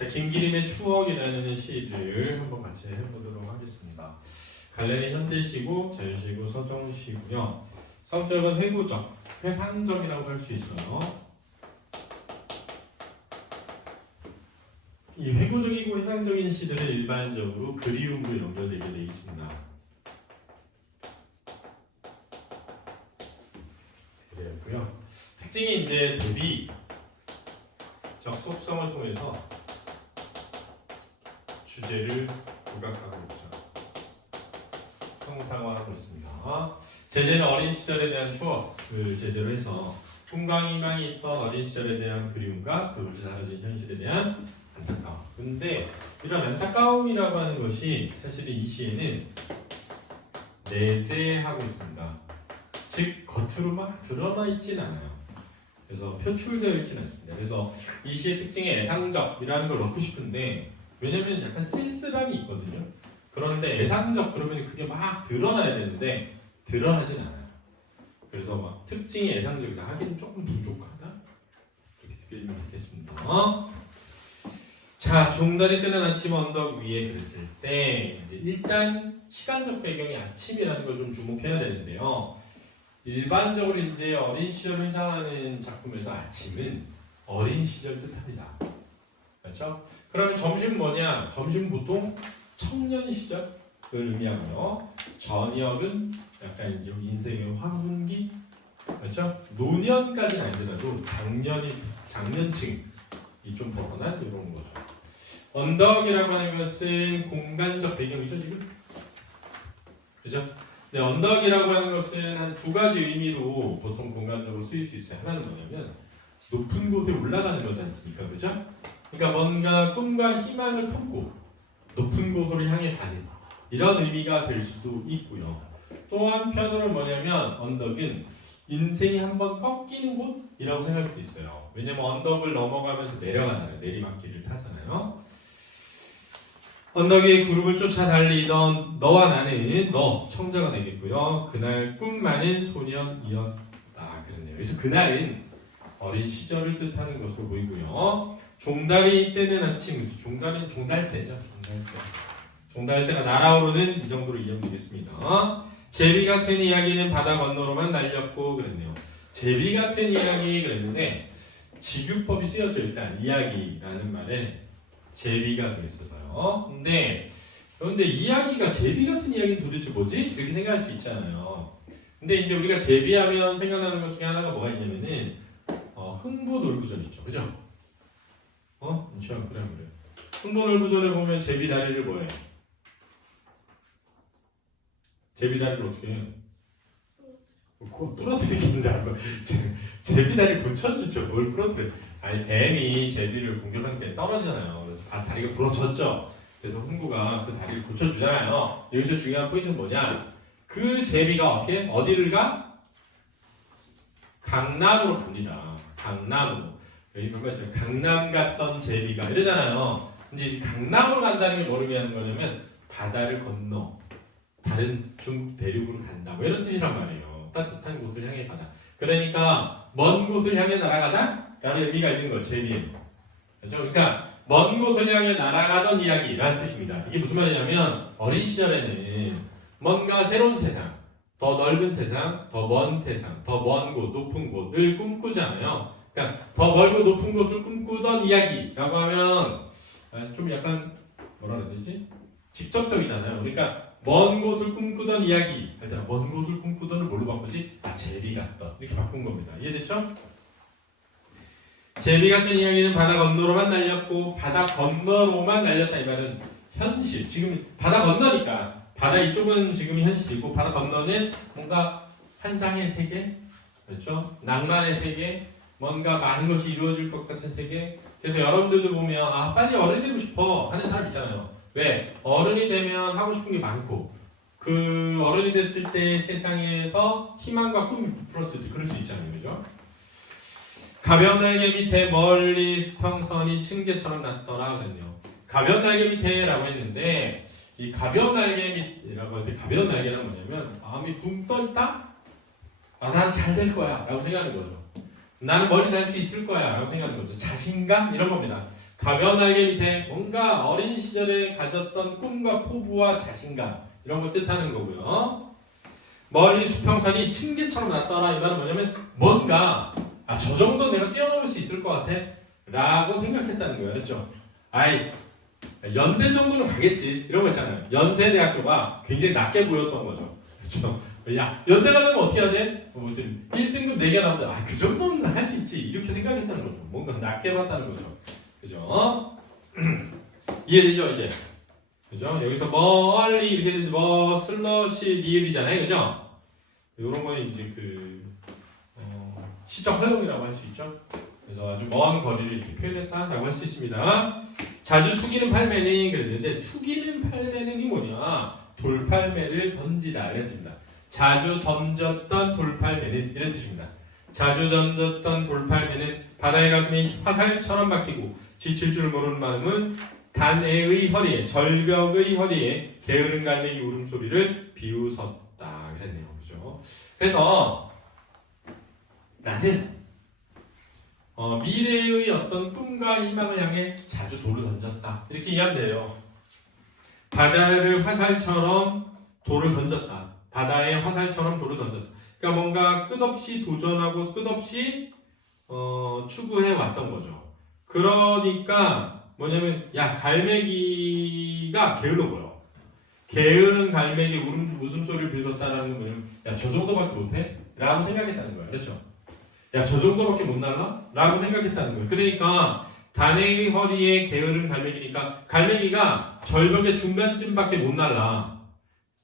자, 김기림의 추억이라는 시를 한번 같이 해보도록 하겠습니다. 갈래는 현대시고 자유시고 서정시고요. 성격은 회고적, 회상적이라고 할 수 있어요. 이 회고적이고 회상적인 시들은 일반적으로 그리움으로 연결되게 되어 있습니다. 그랬고요. 특징이 이제 대비적 속성을 통해서 주제를 부각하고 있죠. 형상화하고 있습니다. 제재는 어린 시절에 대한 추억을 제재로 해서 꿈과 희망이 있던 어린 시절에 대한 그리움과 그것이 사라진 현실에 대한 안타까움. 근데 이런 안타까움이라고 하는 것이 사실은 이 시에는 내재하고 있습니다. 즉 겉으로 막 드러나 있지는 않아요. 그래서 표출되어 있지는 않습니다. 그래서 이 시의 특징이 애상적이라는 걸 넣고 싶은데 왜냐면 약간 쓸쓸함이 있거든요. 그런데 애상적 그러면 그게 막 드러나야 되는데 드러나진 않아요. 그래서 막 특징이 애상적이다 하기는 조금 부족하다 이렇게 느끼면 좋겠습니다. 자, 종달이 뜨는 아침 언덕 위에 그랬을 때 이제 일단 시간적 배경이 아침이라는 걸 좀 주목해야 되는데요. 일반적으로 이제 어린 시절을 회상하는 작품에서 아침은 어린 시절 뜻합니다. 그렇죠? 그러면 점심 뭐냐? 점심 보통 청년 시절을 의미하고요. 저녁은 약간 이제 인생의 황혼기, 그렇죠? 노년까지는 아니더라도 장년층이 좀 벗어난 이런 거죠. 언덕이라고 하는 것은 공간적 배경이죠, 지금. 그죠? 네, 언덕이라고 하는 것은 한 두 가지 의미로 보통 공간적으로 쓰일 수 있어요. 하나는 뭐냐면 높은 곳에 올라가는 거지 않습니까? 그죠? 그러니까 뭔가 꿈과 희망을 품고 높은 곳으로 향해 가는 이런 의미가 될 수도 있고요. 또 한편으로는 뭐냐면 언덕은 인생이 한번 꺾이는 곳이라고 생각할 수도 있어요. 왜냐면 언덕을 넘어가면서 내려가잖아요. 내리막길을 타잖아요. 언덕 위에 구름을 쫓아 달리던 너와 나는 너 청자가 되겠고요. 그날 꿈 많은 소년이었다 그랬네요. 그래서 그날은 어린 시절을 뜻하는 것으로 보이고요. 종달이 뜨는 아침, 종달은 종달새죠. 종달새가 날아오르는 이 정도로 이해되겠습니다. 제비 같은 이야기는 바다 건너로만 날렸고 그랬네요. 제비 같은 이야기 그랬는데 직유법이 쓰였죠. 일단 이야기라는 말에 제비가 들어있어서요. 그런데 이야기가 제비 같은 이야기는 도대체 뭐지? 이렇게 생각할 수 있잖아요. 근데 이제 우리가 제비하면 생각나는 것 중에 하나가 뭐가 있냐면은 흥부놀부전 있죠, 그죠? 그래. 흥부놀부전에 보면 제비 다리를 뭐해? 제비 다리를 어떻게 해요? 부러뜨리긴다고. 제비 다리 고쳐주죠. 뭘 부러뜨려? 아니 뱀이 제비를 공격할 때 떨어지잖아요. 그래서 다리가 부러졌죠. 그래서 흥부가 그 다리를 고쳐주잖아요. 여기서 중요한 포인트는 뭐냐? 그 제비가 어디를 가? 강남으로 갑니다. 강남으로. 여기 보면 강남 갔던 제비가 이러잖아요. 이제 강남으로 간다는 게 뭐를 의미하는 거냐면 바다를 건너 다른 중국 대륙으로 간다. 뭐 이런 뜻이란 말이에요. 따뜻한 곳을 향해 가다. 그러니까 먼 곳을 향해 날아가다 라는 의미가 있는 거예요. 제비에는. 그렇죠? 그러니까 먼 곳을 향해 날아가던 이야기라는 뜻입니다. 이게 무슨 말이냐면 어린 시절에는 뭔가 새로운 세상, 더 넓은 세상, 더 먼 세상, 더 먼 곳, 높은 곳을 꿈꾸잖아요. 그러니까 더 멀고 높은 곳을 꿈꾸던 이야기라고 하면 좀 약간 뭐라 그래야 되지? 직접적이잖아요. 그러니까 먼 곳을 꿈꾸던 이야기 할 때는 먼 곳을 꿈꾸던을 뭘로 바꾸지? 제비 같던 이렇게 바꾼 겁니다. 이해됐죠? 제비 같은 이야기는 바다 건너로만 날렸고 바다 건너로만 날렸다 이 말은 현실 지금 바다 건너니까 바다 이쪽은 지금 현실이고 바다 건너는 뭔가 환상의 세계 그렇죠? 낭만의 세계 뭔가 많은 것이 이루어질 것 같은 세계 그래서 여러분들도 보면 빨리 어른이 되고 싶어 하는 사람 있잖아요. 왜? 어른이 되면 하고 싶은 게 많고 그 어른이 됐을 때 세상에서 희망과 꿈이 부풀었을 때 그럴 수 있잖아요. 그죠? 가벼운 날개 밑에 멀리 수평선이 층계처럼 났더라 그랬네요. 가벼운 날개 밑에라고 했는데 이 가벼운 날개 밑이라고 할 때 가벼운 날개는 뭐냐면 마음이 붕 떠있다? 난 잘 될 거야 라고 생각하는 거죠. 나는 멀리 날 수 있을 거야 라고 생각하는 거죠. 자신감 이런 겁니다. 가벼운 날개 밑에 뭔가 어린 시절에 가졌던 꿈과 포부와 자신감 이런 걸 뜻하는 거고요. 멀리 수평선이 층계처럼 났더라. 이 말은 뭐냐면 뭔가 저 정도 내가 뛰어넘을 수 있을 것 같아 라고 생각했다는 거예요. 그렇죠? 아이 연대 정도는 가겠지 이런 거 있잖아요. 연세대학교가 굉장히 낮게 보였던 거죠. 그렇죠? 야 연대 가려면 어떻게 해야 돼? 1등급 4개 나오는데 그 정도는 할 수 있지 이렇게 생각했다는 거죠. 뭔가 낮게 봤다는 거죠. 그죠? 이해되죠 이제? 그죠? 여기서 멀리 이렇게 되지 슬러시 리을이잖아요. 그죠? 요런 거는 이제 시적 허용이라고 할 수 있죠. 그래서 아주 먼 거리를 이렇게 표현했다라고 할 수 있습니다. 자주 투기는 팔매는 그랬는데 투기는 팔매는이 뭐냐? 돌팔매를 던지다 이런 뜻입니다. 자주 던졌던 돌팔매는 이런 뜻입니다. 자주 던졌던 돌팔매는 바다의 가슴이 화살처럼 박히고 지칠 줄 모르는 마음은 단애의 허리에 절벽의 허리에 게으른 갈매기 울음소리를 비웃었다 그랬네요. 그죠? 그래서 나는 미래의 어떤 꿈과 희망을 향해 자주 돌을 던졌다 이렇게 이해하면 돼요. 바다를 화살처럼 돌을 던졌다. 바다에 화살처럼 돌을 던졌다. 그러니까 뭔가 끝없이 도전하고 끝없이 추구해 왔던 거죠. 그러니까 뭐냐면 갈매기가 게을러 보여. 게으른 갈매기 웃음소리를 비웃었다라는 건 뭐냐면 저 정도밖에 못해? 라고 생각했다는 거예요. 그렇죠? 저 정도밖에 못 날라? 라고 생각했다는 거예요. 그러니까 단의 허리에 게으른 갈매기니까 갈매기가 절벽의 중간쯤밖에 못 날라.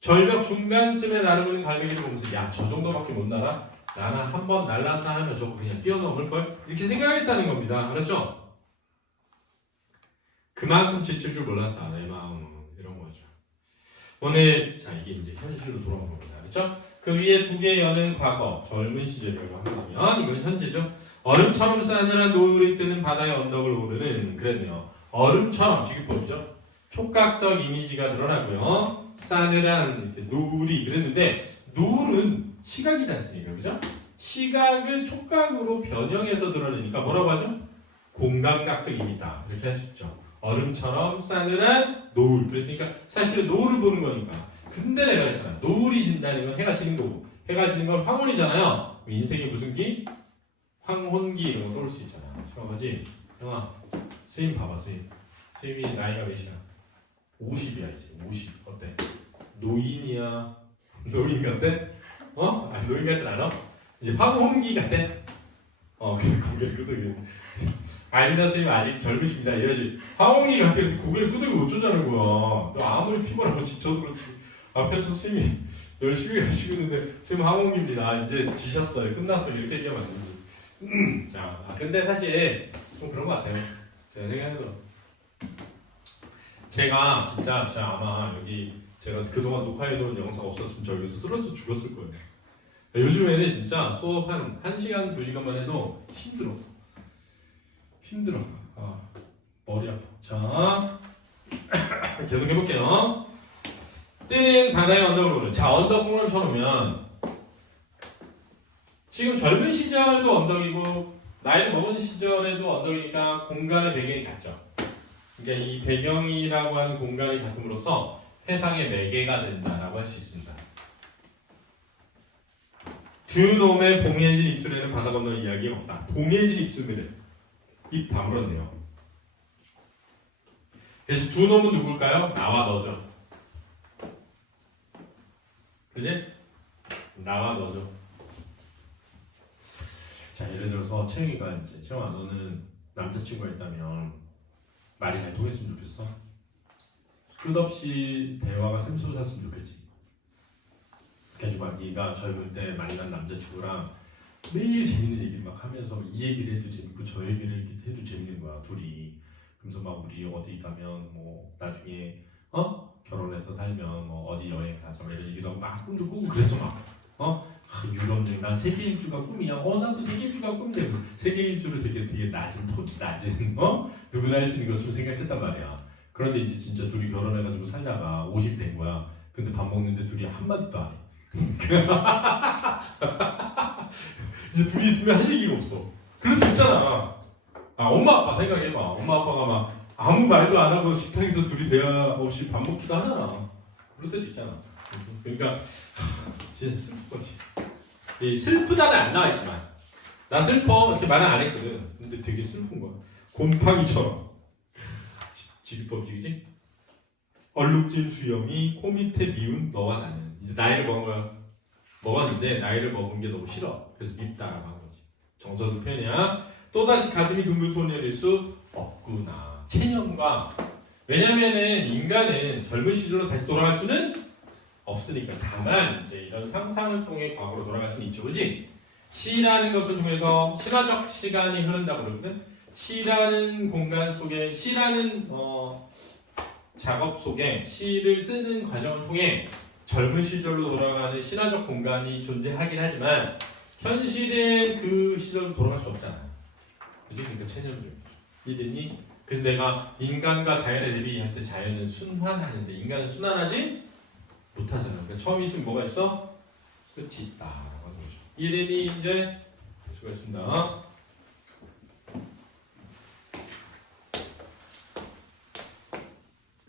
절벽 중간쯤에 날아오는 갈매기를 보면서 저 정도밖에 못 날아? 나는 한번 날랐다 하면 저거 그냥 뛰어넘을걸? 이렇게 생각했다는 겁니다. 그렇죠? 그만큼 지칠 줄 몰랐다. 내 마음은. 이런 거죠. 오늘 이게 이제 현실로 돌아온 겁니다. 그렇죠? 그 위에 2개의 연은 과거, 젊은 시절이라고 한다면 이건 현재죠. 얼음처럼 싸늘한 노을이 뜨는 바다의 언덕을 오르는 그랬네요. 얼음처럼 지기법이죠. 촉각적 이미지가 드러나고요. 싸늘한 이렇게 노을이 그랬는데 노을은 시각이지 않습니까? 그죠? 시각을 촉각으로 변형해서 드러내니까 뭐라고 하죠? 공감각적 이미지다. 이렇게 할 수 있죠. 얼음처럼 싸늘한 노을. 그랬으니까 사실은 노을을 보는 거니까. 근데 내가 그랬잖아. 노을이 진다는 건 해가 지는 거고 해가 지는 건 황혼이잖아요. 인생이 무슨 기? 황혼기 이런 거 떠올 수 있잖아. 시험하지? 형아, 선생님 봐봐, 선생님. 선생님이 나이가 몇이야? 50이야 이제. 50. 어때? 노인이야? 노인 같아? 아니, 노인 같진 않아? 이제 황혼기 같아? 고개를 끄덕이네. 아닙니다, 선생님 아직 젊으십니다. 이래야지. 황혼기 같아. 고개를 끄덕이고 어쩌자는 거야. 너 아무리 피곤하고 지쳐도 그렇지. 앞에서 선생님이 열심히 하시고 있는데 선생님 황혼기입니다. 이제 지셨어요. 끝났어요. 이렇게 얘기하면 안 되지. 근데 사실 좀 그런 것 같아요. 제가 생각하는 거. 제가 진짜 아마 여기 제가 그동안 녹화해놓은 영상 없었으면 저 여기서 쓰러져 죽었을 거예요. 요즘에는 진짜 수업 한 1시간, 2시간만 해도 힘들어. 머리 아파. 자, 계속 해볼게요. 뜨는 바다의 언덕을 오르는. 언덕을 쳐놓으면 지금 젊은 시절도 언덕이고 나이 먹은 시절에도 언덕이니까 공간의 배경이 같죠. 그러니까 이 배경이라고 하는 공간이 같음으로써 해상의 매개가 된다라고 할 수 있습니다. 두 놈의 봉해진 입술에는 바다 건너 이야기가 없다. 봉해진 입술에 입 다물었네요. 그래서 두 놈은 누굴까요? 나와 너죠. 그지? 나와 너죠. 자, 예를 들어서 채영이가 이제 채영아 너는 남자친구가 있다면 말이 잘 통했으면 좋겠어? 끝없이 대화가 샘솟았으면 좋겠지. 그래가지고 네가 젊을 때 만난 남자친구랑 매일 재밌는 얘기를 막 하면서 이 얘기를 해도 재밌고 저 얘기를 해도 재밌는 거야 둘이. 그래서 막 우리 어디 가면 뭐 나중에 결혼해서 살면 뭐 어디 여행 가자 이런 얘기도 하고 막 꿈도 꾸고 그랬어 막 유럽 여행 난 세계 일주가 꿈이야. 나도 세계 일주가 꿈인데 세계 일주를 되게 낮은 누구나 할 수 있는 것처럼 생각했단 말이야. 그런데 이제 진짜 둘이 결혼해가지고 살다가 50 된 거야. 근데 밥 먹는데 둘이 한마디도 안 해. 이제 둘이 있으면 할 얘기가 없어. 그럴 수 있잖아. 엄마 아빠 생각해봐. 엄마 아빠가 막 아무 말도 안 하고 식탁에서 둘이 대화 없이 밥 먹기도 하잖아. 그럴 때도 있잖아. 그러니까 진짜 슬픈 거지. 이 슬프다는 안 나와있지만 나 슬퍼 이렇게 말은 안 했거든. 근데 되게 슬픈 거야. 곰팡이처럼 지기법칙이지? 얼룩진 수염이 코 밑에 비운 너와 나는. 이제 나이를 먹은 거야. 먹었는데 나이를 먹은 게 너무 싫어. 그래서 밉다라고 하는 거지. 정서수 표현이야. 또다시 가슴이 둥근 소녀일 수 없구나. 체념과 왜냐면은 인간은 젊은 시절로 다시 돌아갈 수는 없으니까. 다만 이제 이런 상상을 통해 과거로 돌아갈 수는 있죠, 그지? 시라는 것을 통해서 신화적 시간이 흐른다고 그러거든. 시라는 공간 속에 시라는 작업 속에 시를 쓰는 과정을 통해 젊은 시절로 돌아가는 신화적 공간이 존재하긴 하지만 현실은 그 시절로 돌아갈 수 없잖아. 그지? 그러니까 체념적인 거죠. 이든이 그래서 내가 인간과 자연에 대비할 때 자연은 순환하는데 인간은 순환하지 못하잖아. 그러니까 처음 있으면 뭐가 있어? 끝이 있다라고 하는 거죠. 이든이 이제 수고했습니다.